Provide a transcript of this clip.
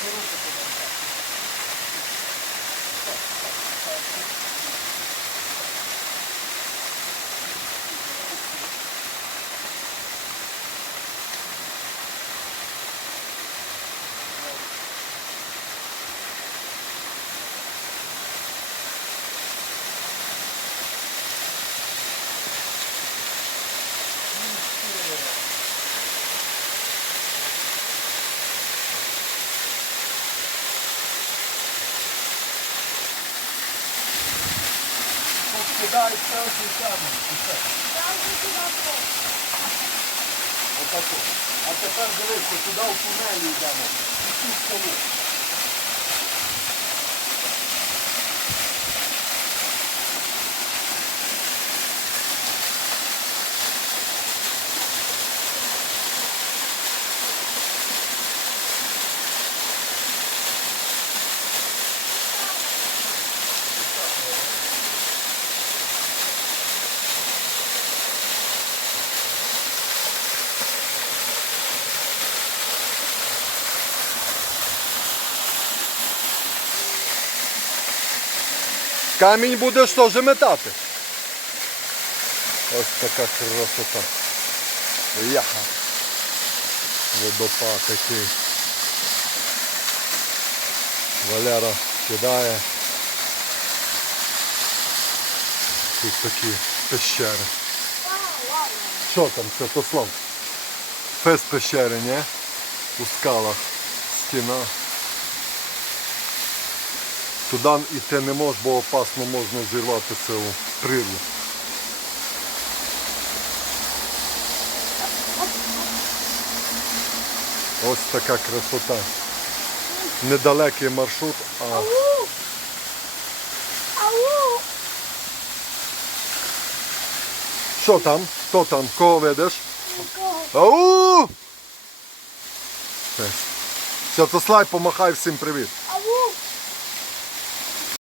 배고프거든. Кидай все саме. Отако. А тепер дивися, туди в тунелі йдемо. І цю скалу. Камінь будеш теж метати. Ось така красота. Яха. Водопад такий. Валера кидає. Тут такі пещери. Що там, Святослав? Фест пещери, ні? У скалах. Стіна. Туди йти не можеш, бо опасно можна зірвати цілу прірву. Ось така красота. Недалекий маршрут, а що там? Хто там? Кого ведеш? Ау! Святослав, помахай всім привіт.